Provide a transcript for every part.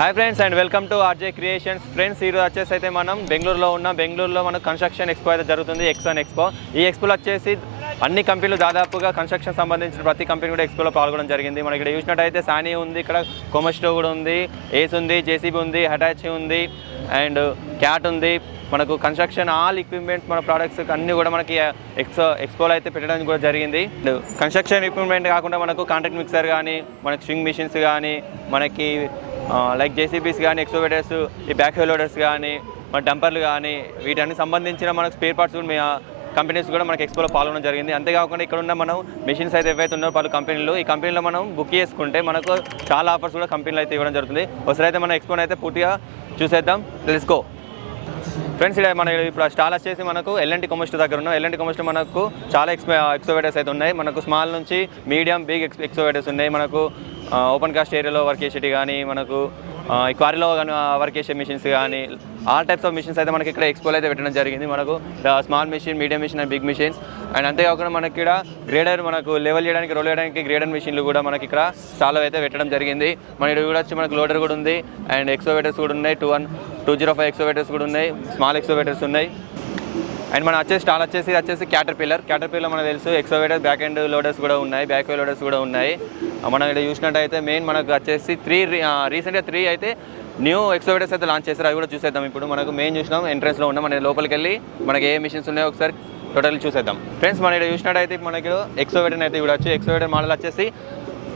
Hi friends and welcome to RJ creations. Friends ఈరోజు వచ్చేసి అయితే మనం బెంగళూరులో ఉన్నాం. బెంగళూరులో మనకు కన్స్ట్రక్షన్ ఎక్స్పో అయితే జరుగుతుంది, ఎక్స్1 ఎక్స్పో. ఈ ఎక్స్పోలో వచ్చేసి అన్ని కంపెనీలు దాదాపుగా కన్స్ట్రక్షన్ సంబంధించిన ప్రతి కంపెనీ కూడా ఎక్స్పోలో పాల్గొనడం జరిగింది. మనకి ఇక్కడ చూసినట్టయితే సానీ ఉంది, ఇక్కడ కొమస్టో కూడా ఉంది, ఏస్ ఉంది, జేసీబీ ఉంది, హటాచీ ఉంది అండ్ క్యాట్ ఉంది. మనకు కన్స్ట్రక్షన్ ఆల్ ఎక్విప్మెంట్స్ మన ప్రోడక్ట్స్ అన్నీ కూడా మనకి ఎక్స్పోలో అయితే పెట్టడానికి కూడా జరిగింది. కన్స్ట్రక్షన్ ఎక్విప్మెంట్ కాకుండా మనకు కాంట్రాక్ట్ మిక్సర్ కానీ, మనకి స్వింగ్ మిషన్స్ కానీ, మనకి లైక్ జేసీబీస్ కానీ, ఎక్స్కవేటర్స్, ఈ బ్యాక్ లోడర్స్ కానీ, మన డంపర్లు కానీ, వీటన్నికి సంబంధించిన మనకు స్పేర్ పార్ట్స్ కూడా కంపెనీస్ కూడా మనకి ఎక్స్పోలో పాల్గొనడం జరిగింది. అంతేకాకుండా ఇక్కడ ఉన్న మనం మెషిన్స్ అయితే ఏవైతే ఉన్నాయో పలు కంపెనీలు, ఈ కంపెనీలో మనం బుక్ చేసుకుంటే మనకు చాలా ఆఫర్స్ కూడా కంపెనీలు అయితే ఇవ్వడం జరుగుతుంది. ఒకసారి అయితే మన ఎక్స్పోని అయితే పూర్తిగా చూసేద్దాం. Let's go friends. ఇక్కడ మన ఇప్పుడు స్టాల్ వచ్చేసి మనకు ఎల్ఎన్టీ కొమస్టో దగ్గర ఉన్నాం. ఎల్ఎన్టీ కొమస్టో మనకు చాలా ఎక్స్కవేటర్స్ అయితే ఉన్నాయి. మనకు స్మాల్ నుంచి మీడియం బిగ్ ఎక్స్కవేటర్స్ ఉన్నాయి. మనకు ఓపెన్ కాస్ట్ ఏరియాలో వర్క్ చేసేటి కానీ, మనకు క్వారీలో కానీ వర్క్ చేసే మిషన్స్ కానీ, ఆల్ టైప్స్ ఆఫ్ మిషన్స్ అయితే మనకి ఇక్కడ ఎక్స్పోలో అయితే పెట్టడం జరిగింది. మనకు small mission, medium mission and big missions. And అంతేకాకుండా మనకి ఇక్కడ గ్రేడర్, మనకు లెవెల్ చేయడానికి, రోల్ చేయడానికి గ్రేడర్ మిషన్లు కూడా మనకి ఇక్కడ స్టాల్లో అయితే పెట్టడం జరిగింది. మన ఇక్కడ కూడా వచ్చి మనకు లోడర్ కూడా ఉంది అండ్ ఎక్స్కవేటర్స్ కూడా ఉన్నాయి. 205 ఎక్స్కవేటర్స్ కూడా ఉన్నాయి, స్మాల్ ఎక్స్కవేటర్స్ ఉన్నాయి. అండ్ మన స్టాల్ వచ్చేసి క్యాటర్పిల్లర్ మనకు తెలుసు. ఎక్స్కవేటర్, బ్యాక్ ఎండ్ లోడర్స్ కూడా ఉన్నాయి, బ్యాక్ లోడర్స్ కూడా ఉన్నాయి. మనం ఇక్కడ చూసినట్టయితే మెయిన్ మనకు వచ్చేసి రీసెంట్గా 3 అయితే న్యూ ఎక్స్కవేటర్స్ అయితే లాంచ్ చేస్తారు. అవి కూడా చూసేద్దాం. ఇప్పుడు మనకు మెయిన్ చూసినాం, ఎంట్రెన్స్లో ఉన్నాం. మన లోపలికి వెళ్ళి మనకి ఏ మిషన్స్ ఉన్నాయో ఒకసారి టోటల్ చూసేద్దాం. ఫ్రెండ్స్ మన ఇక్కడ చూసినట్టయితే మనకి ఎక్స్కవేటర్ అయితే చూడొచ్చు. ఎక్స్కవేటర్ మోడల్ వచ్చేసి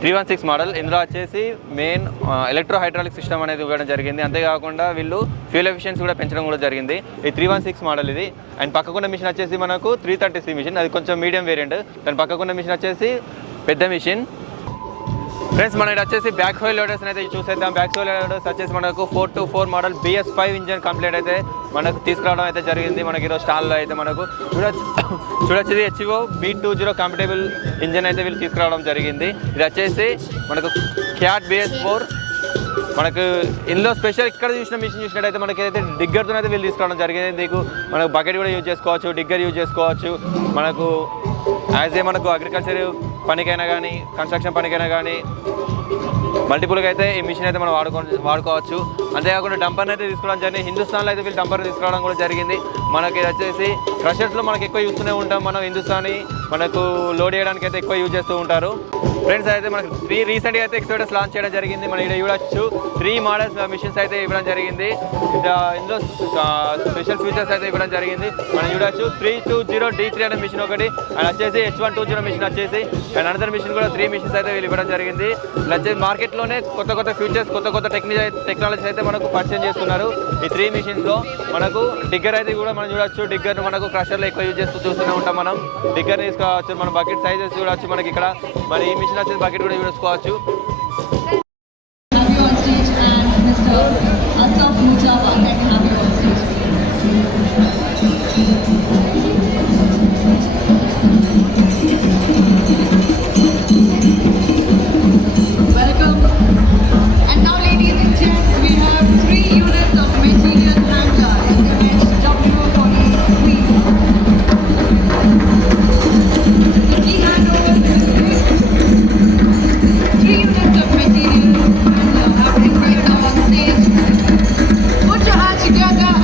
316 మోడల్. ఇందులో వచ్చేసి మెయిన్ ఎలక్ట్రో హైడ్రాలిక్ సిస్టమ్ అనేది ఇవ్వడం జరిగింది. అంతేకాకుండా వీళ్ళు ఫ్యూల్ ఎఫిషియన్సీ కూడా పెంచడం కూడా జరిగింది. ఈ 316 మోడల్ ఇది. అండ్ పక్కకున్న మిషన్ వచ్చేసి మనకు 330C మిషన్, అది కొంచెం మీడియం వేరియంట్. దాని పక్కకున్న మిషన్ వచ్చేసి పెద్ద మిషన్. ఫ్రెండ్స్ మన ఇక్కడ వచ్చేసి బ్యాక్ హోల్ లోడర్స్ అయితే చూసేద్దాం. బ్యాక్ హోల్ లోడర్స్ వచ్చేసి మనకు 424 మోడల్ BS5 ఇంజన్ కంప్లీట్ అయితే మనకు తీసుకురావడం అయితే జరిగింది. మనకి ఈరోజు స్టాల్లో అయితే మనకు చూడొచ్చు HO B20 కంఫర్టబుల్ ఇంజన్ అయితే వీళ్ళు తీసుకురావడం జరిగింది. ఇది వచ్చేసి మనకు క్యాట్ BS4. మనకు ఇందులో స్పెషల్ ఇక్కడ చూసిన మిషన్ చూసినట్టయితే మనకైతే డిగ్గర్తో అయితే వీళ్ళు తీసుకురావడం జరిగింది. దీనికి మనకు బకెట్ కూడా యూజ్ చేసుకోవచ్చు, డిగ్గర్ యూజ్ చేసుకోవచ్చు. మనకు యాజ్ ఏ మనకు అగ్రికల్చర్ పనికైనా కానీ, కన్స్ట్రక్షన్ పనికైనా కానీ మల్టిపుల్గా అయితే ఈ మిషన్ అయితే మనం వాడుకోవచ్చు. అంతేకాకుండా డంపర్ అయితే తీసుకోవడం జరిగింది. హిందుస్థాన్లో అయితే వీళ్ళు డంపర్ తీసుకురావడం కూడా జరిగింది. మనకి వచ్చేసి క్రషర్స్లో మనకి ఎక్కువ చూస్తూనే ఉంటాం. మనం హిందుస్థానీ మనకు లోడ్ చేయడానికి అయితే ఎక్కువ యూజ్ చేస్తూ ఉంటారు. ఫ్రెండ్స్ అయితే మనకు 3 రీసెంట్గా అయితే ఎక్స్కవేటర్స్ లాంచ్ చేయడం జరిగింది. మనం ఇక్కడ చూడొచ్చు 3 మోడల్స్ మిషన్స్ అయితే ఇవ్వడం జరిగింది. ఇందులో స్పెషల్ ఫీచర్స్ అయితే ఇవ్వడం జరిగింది. మనం చూడొచ్చు 320D3 అనే మిషన్ ఒకటి, అండ్ వచ్చేసి H120 మిషన్ వచ్చేసి, అండ్ అనదర్ మిషన్ కూడా 3 మిషన్స్ అయితే వీళ్ళు ఇవ్వడం జరిగింది. ఇలా వచ్చేసి మార్కెట్లోనే కొత్త ఫీచర్స్, కొత్త టెక్నాలజీస్ అయితే మనకు పరిచయం చేస్తున్నారు. ఈ 3 మిషన్స్లో మనకు డిగ్గర్ అయితే కూడా మనం చూడొచ్చు. డిగ్గర్ మనకు క్రషర్లో ఎక్కువ యూజ్ చూస్తూనే ఉంటాం. మనం డిగ్గర్ తీసుకోవచ్చు. మన బకెట్ సైజెస్ చూడొచ్చు. మనకి ఇక్కడ మరి ఈ మిషన్ వచ్చేసి బకెట్ కూడా చూసుకోవచ్చు.